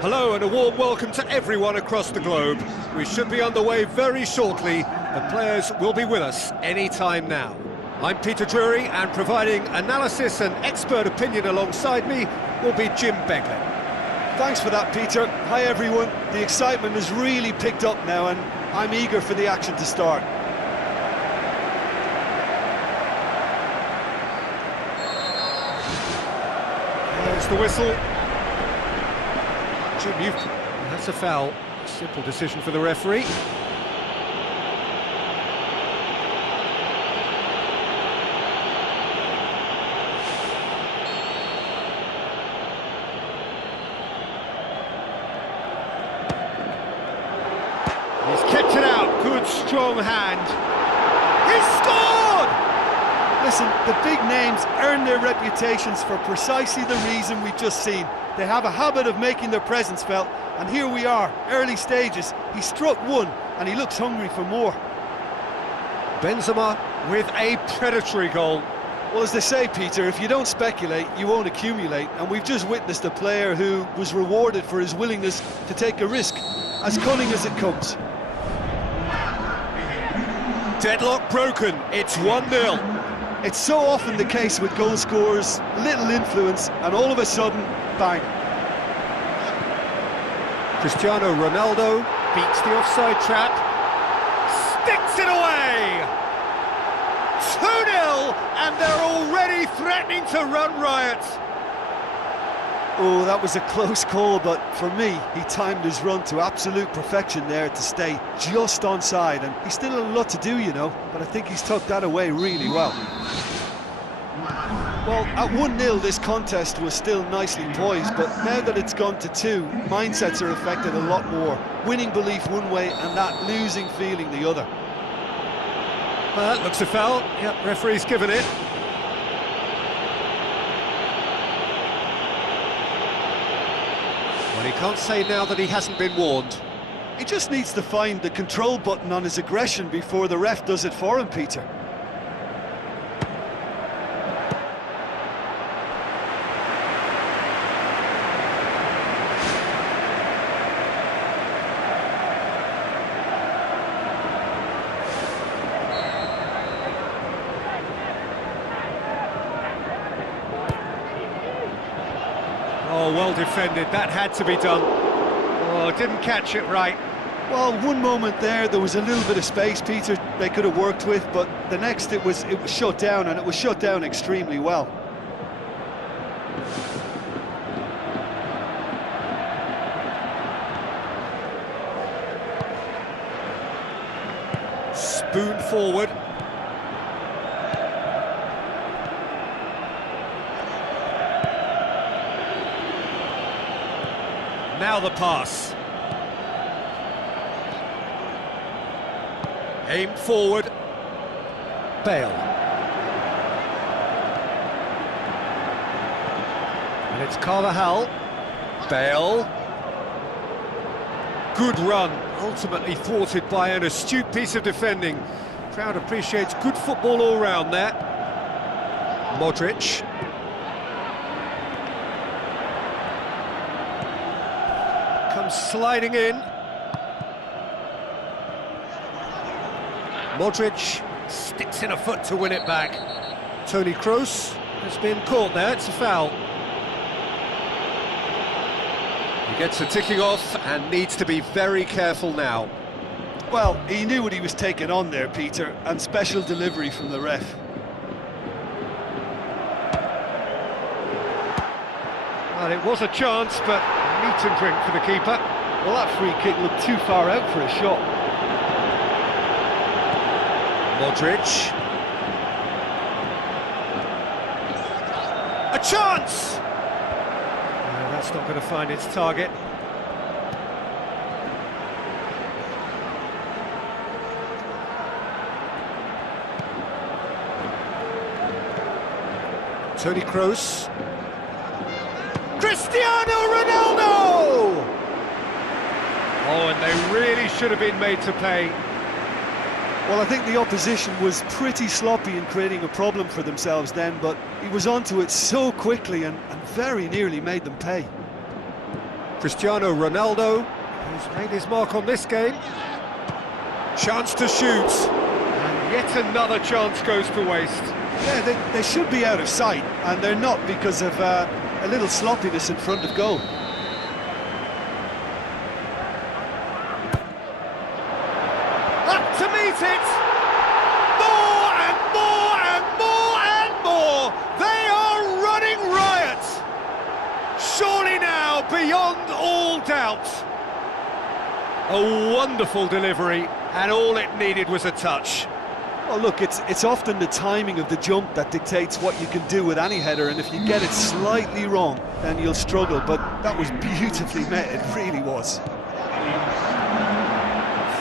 Hello and a warm welcome to everyone across the globe. We should be underway very shortly. The players will be with us any time now. I'm Peter Drury, and providing analysis and expert opinion alongside me will be Jim Beglin. Thanks for that, Peter. Hi everyone. The excitement has really picked up now and I'm eager for the action to start. There's the whistle. Jim, that's a foul. Simple decision for the referee. He's kept it out. Good, strong hand. He's scored! Listen, the big names earn their reputations for precisely the reason we've just seen. They have a habit of making their presence felt, and here we are, early stages. He struck one, and he looks hungry for more. Benzema with a predatory goal. Well, as they say, Peter, if you don't speculate, you won't accumulate, and we've just witnessed a player who was rewarded for his willingness to take a risk, as cunning as it comes. Deadlock broken, it's 1-0. It's so often the case with goal scorers, little influence, and all of a sudden, bang. Cristiano Ronaldo beats the offside trap, sticks it away! 2-0, and they're already threatening to run riot. Oh, that was a close call, but for me, he timed his run to absolute perfection there to stay just onside, and he's still a lot to do, you know, but I think he's tucked that away really well. Well, at 1-0 this contest was still nicely poised, but now that it's gone to 2, mindsets are affected a lot more. Winning belief one way and that losing feeling the other. Well, that looks a foul. Yep, referee's given it. Well, he can't say now that he hasn't been warned. He just needs to find the control button on his aggression before the ref does it for him, Peter. Oh, well defended, that had to be done. Oh, didn't catch it right. Well, one moment there was a little bit of space, Peter, they could have worked with, but the next it was shut down, and it was shut down extremely well. Spoon forward. Now the pass. Aimed forward. Bale. And it's Carvajal. Bale. Good run, ultimately thwarted by an astute piece of defending. Crowd appreciates good football all round there. Modric. Comes sliding in. Modric sticks in a foot to win it back. Toni Kroos has been caught there, it's a foul. He gets a ticking off and needs to be very careful now. Well, he knew what he was taking on there, Peter, and special delivery from the ref. Well, it was a chance, but meat and drink for the keeper. Well, that free kick looked too far out for a shot. Modric. A chance! No, that's not going to find its target. Toni Kroos. Cristiano Ronaldo! Oh, and they really should have been made to pay. Well, I think the opposition was pretty sloppy in creating a problem for themselves then, but he was onto it so quickly and very nearly made them pay. Cristiano Ronaldo, who's made his mark on this game. Chance to shoot. And yet another chance goes to waste. Yeah, they should be out of sight, and they're not because of a little sloppiness in front of goal. Up to meet it! More and more and more and more! They are running riot! Surely now, beyond all doubt. A wonderful delivery, and all it needed was a touch. Well, look, it's often the timing of the jump that dictates what you can do with any header, and if you get it slightly wrong, then you'll struggle, but that was beautifully met, it really was.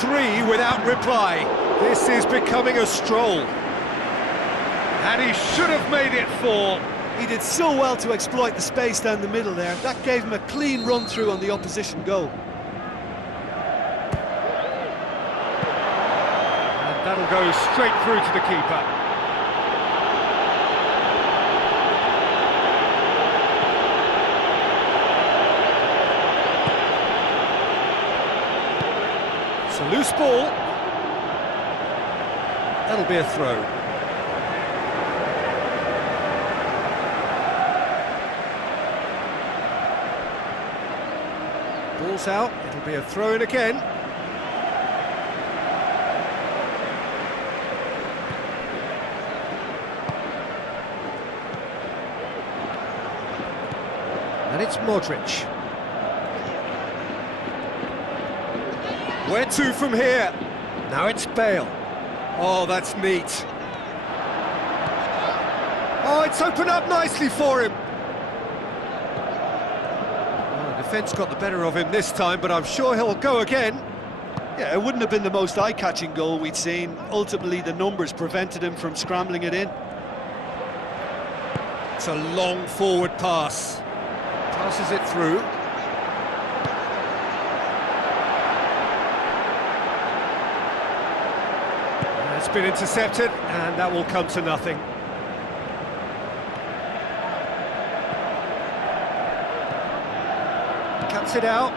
3 without reply. This is becoming a stroll. And he should have made it 4. He did so well to exploit the space down the middle there. That gave him a clean run-through on the opposition goal. And that'll go straight through to the keeper. It's a loose ball. That'll be a throw. Ball's out, it'll be a throw in again. And it's Modric. Where to from here? Now it's Bale. Oh, that's neat. Oh, it's opened up nicely for him. Well, the defence got the better of him this time, but I'm sure he'll go again. Yeah, it wouldn't have been the most eye-catching goal we'd seen. Ultimately, the numbers prevented him from scrambling it in. It's a long forward pass. Passes it through. It's been intercepted, and that will come to nothing. Cuts it out.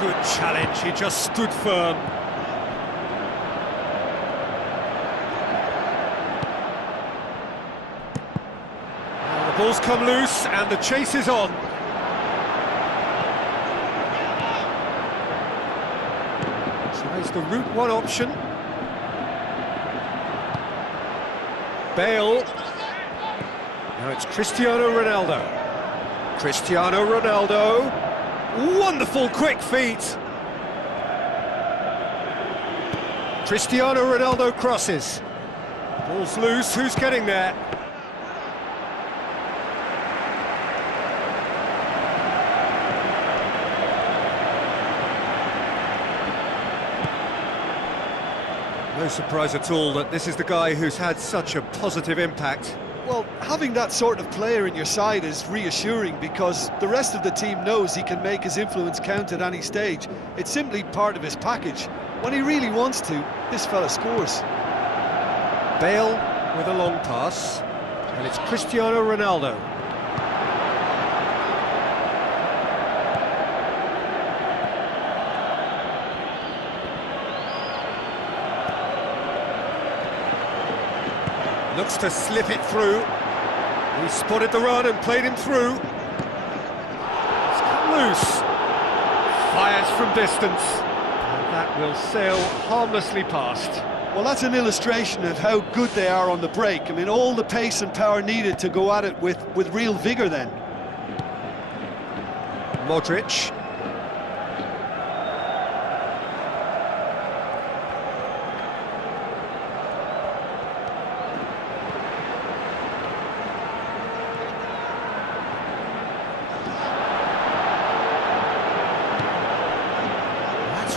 Good challenge, he just stood firm. Well, the ball's come loose, and the chase is on. Tries the route one option. Bale. Now it's Cristiano Ronaldo. Cristiano Ronaldo. Wonderful quick feet. Cristiano Ronaldo crosses. Ball's loose, who's getting there? No surprise at all that this is the guy who's had such a positive impact. Well, having that sort of player in your side is reassuring because the rest of the team knows he can make his influence count at any stage. It's simply part of his package. When he really wants to, this fella scores. Bale with a long pass, and it's Cristiano Ronaldo. Looks to slip it through. He spotted the run and played him through. It's come loose. Fires from distance. And that will sail harmlessly past. Well, that's an illustration of how good they are on the break. I mean, all the pace and power needed to go at it with real vigour then. Modric.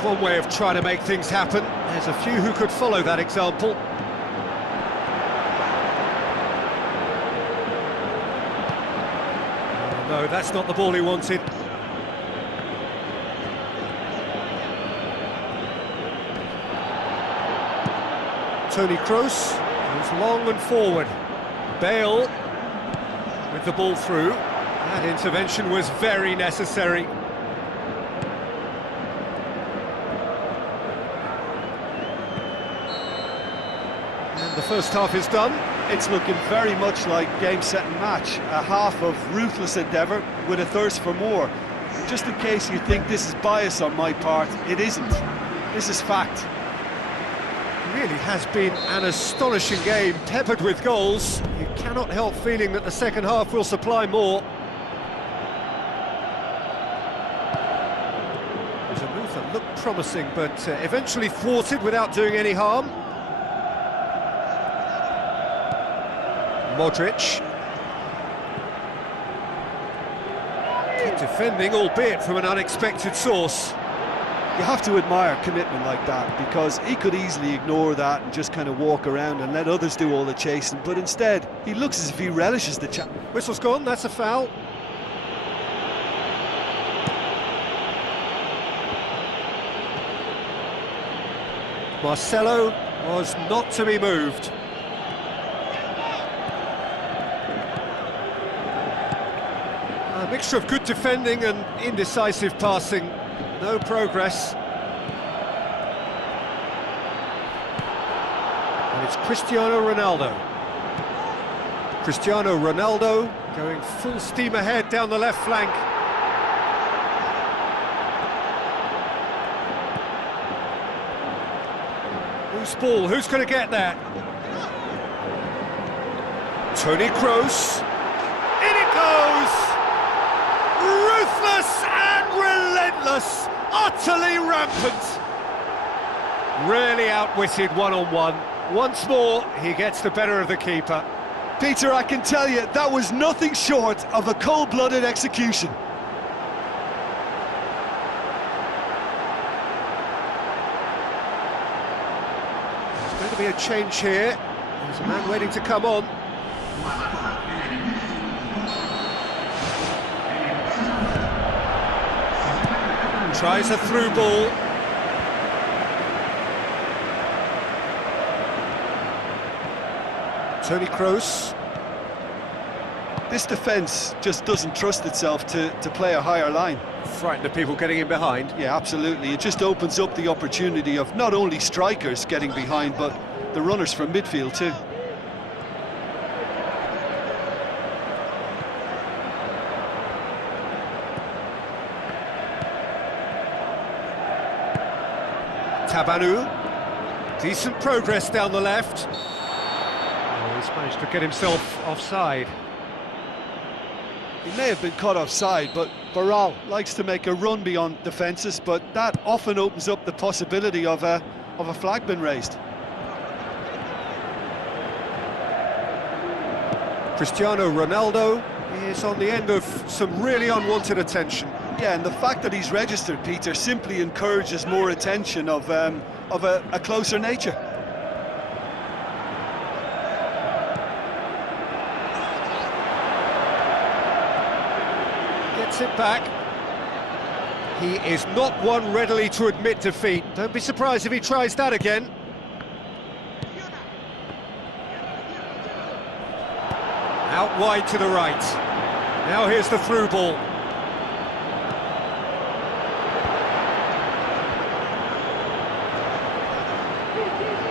One way of trying to make things happen. There's a few who could follow that example. Oh, no, that's not the ball he wanted. Toni Kroos goes long and forward. Bale. the ball through. That intervention was very necessary. And the first half is done. It's looking very much like game, set and match. A half of ruthless endeavour with a thirst for more. Just in case you think this is bias on my part, it isn't. This is fact. It really has been an astonishing game, peppered with goals. You cannot help feeling that the second half will supply more. There's a move that looked promising, but eventually thwarted without doing any harm. Modric. Good defending, albeit from an unexpected source. You have to admire commitment like that, because he could easily ignore that and just kind of walk around and let others do all the chasing, but instead he looks as if he relishes the challenge. Whistle's gone, that's a foul. Marcelo was not to be moved. A mixture of good defending and indecisive passing. No progress. And it's Cristiano Ronaldo. Cristiano Ronaldo going full steam ahead down the left flank. Loose ball, who's going to get that? Toni Kroos. In it goes! Ruthless and relentless, utterly rampant. Really outwitted one-on-one. Once more, he gets the better of the keeper. Peter, I can tell you, that was nothing short of a cold-blooded execution. There's going to be a change here. There's a man waiting to come on. Tries a through ball. Toni Kroos. This defence just doesn't trust itself to play a higher line. Frightened of people getting in behind. Yeah, absolutely. It just opens up the opportunity of not only strikers getting behind, but the runners from midfield too. Tabanu, decent progress down the left. Oh, he's managed to get himself offside. He may have been caught offside, but Barral likes to make a run beyond defences, but that often opens up the possibility of a flag being raised. Cristiano Ronaldo is on the end of some really unwanted attention. Yeah, and the fact that he's registered, Peter, simply encourages more attention of a closer nature. Gets it back. He is not one readily to admit defeat. Don't be surprised if he tries that again. Out wide to the right. Now here's the through ball.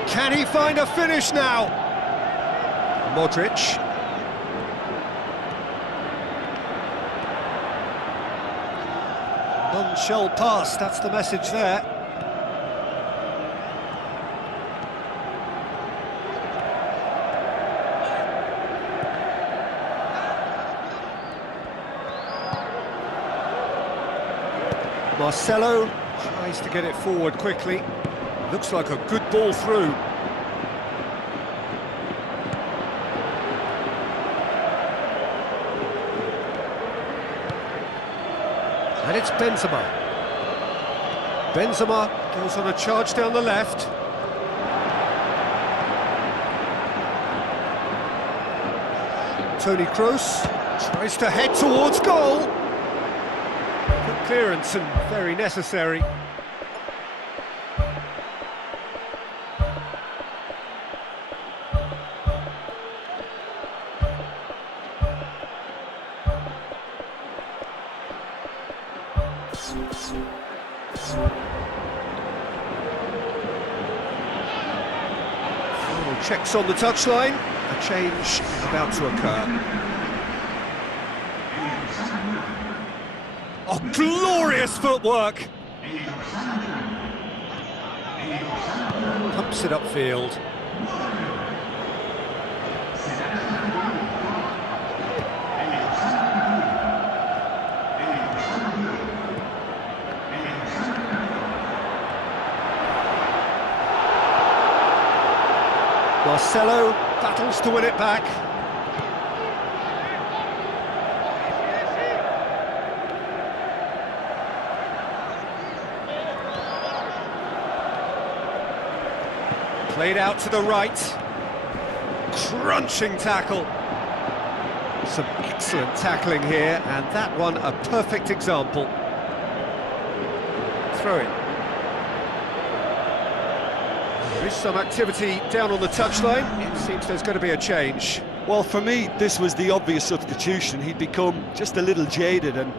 Can he find a finish now? Modric. None shall pass, that's the message there. Marcelo tries to get it forward quickly. Looks like a good ball through. And it's Benzema. Benzema goes on a charge down the left. Toni Kroos tries to head towards goal. Good clearance and very necessary. Checks on the touchline, a change about to occur. Oh, glorious footwork! Pumps it upfield. Marcelo battles to win it back. Played out to the right. Crunching tackle. Some excellent tackling here, and that one a perfect example. Throw in. There is some activity down on the touchline. It seems there's going to be a change. Well, for me, this was the obvious substitution. He'd become just a little jaded, and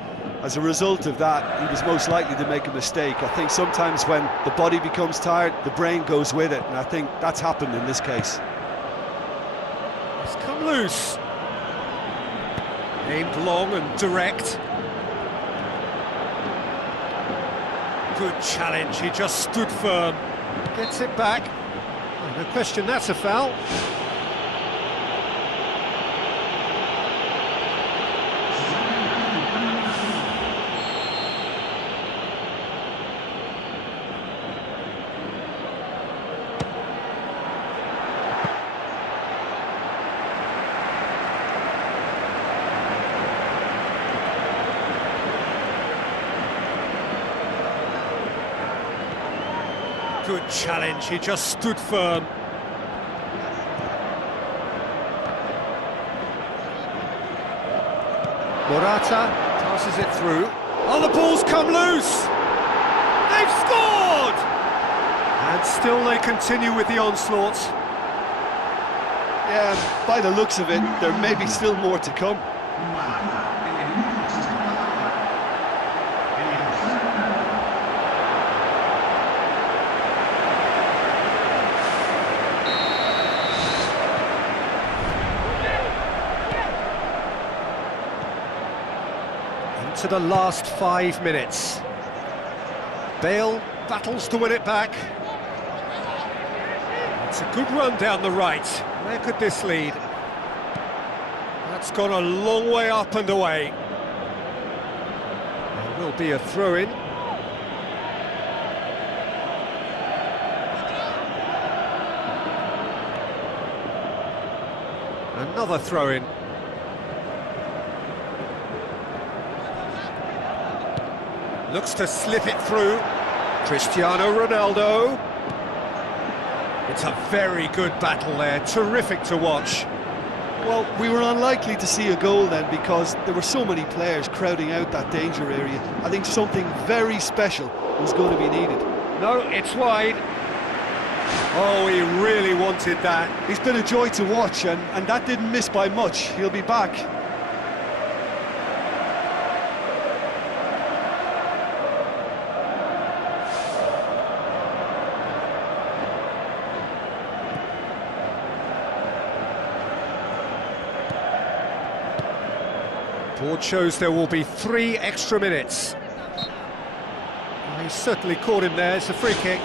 as a result of that, he was most likely to make a mistake. I think sometimes when the body becomes tired, the brain goes with it, and I think that's happened in this case. It's come loose. Aimed long and direct. Good challenge, he just stood firm. Gets it back. No question, that's a foul. Good challenge, he just stood firm. Morata passes it through. Oh, the ball's come loose! They've scored! And still they continue with the onslaught. Yeah, by the looks of it, there may be still more to come. To the last 5 minutes. Bale battles to win it back. It's a good run down the right. Where could this lead? That's gone a long way up and away. There will be a throw-in. Another throw-in. Looks to slip it through. Cristiano Ronaldo. It's a very good battle there, terrific to watch. Well, we were unlikely to see a goal then because there were so many players crowding out that danger area. I think something very special was going to be needed. No, it's wide. Oh, he really wanted that. He's been a joy to watch, and that didn't miss by much. He'll be back. Board shows there will be 3 extra minutes. He certainly caught him there. It's a free kick.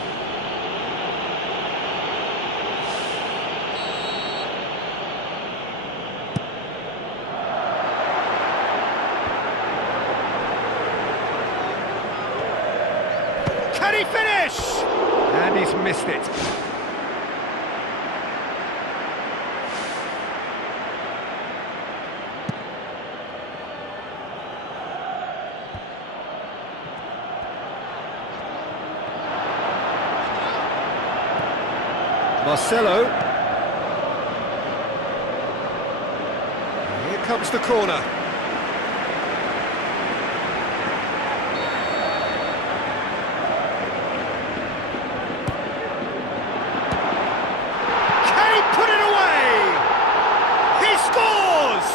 Can he finish? And he's missed it. Marcelo. Here comes the corner. Can he put it away? He scores!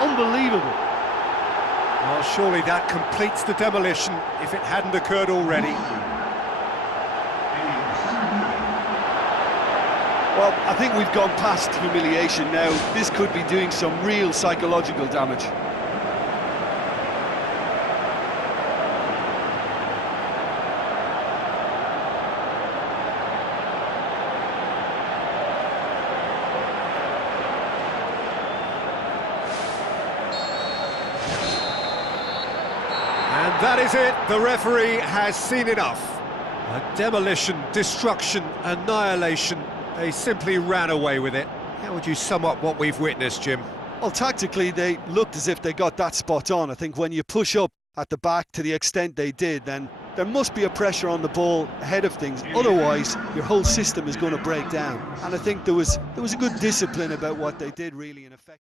Unbelievable. Well, surely that completes the demolition if it hadn't occurred already. Well, I think we've gone past humiliation now. This could be doing some real psychological damage. And that is it. The referee has seen enough. A demolition, destruction, annihilation. They simply ran away with it. How would you sum up what we've witnessed, Jim? Well, tactically, they looked as if they got that spot on. I think when you push up at the back to the extent they did, then there must be a pressure on the ball ahead of things. Otherwise, your whole system is going to break down. And I think there was a good discipline about what they did, really, in effect.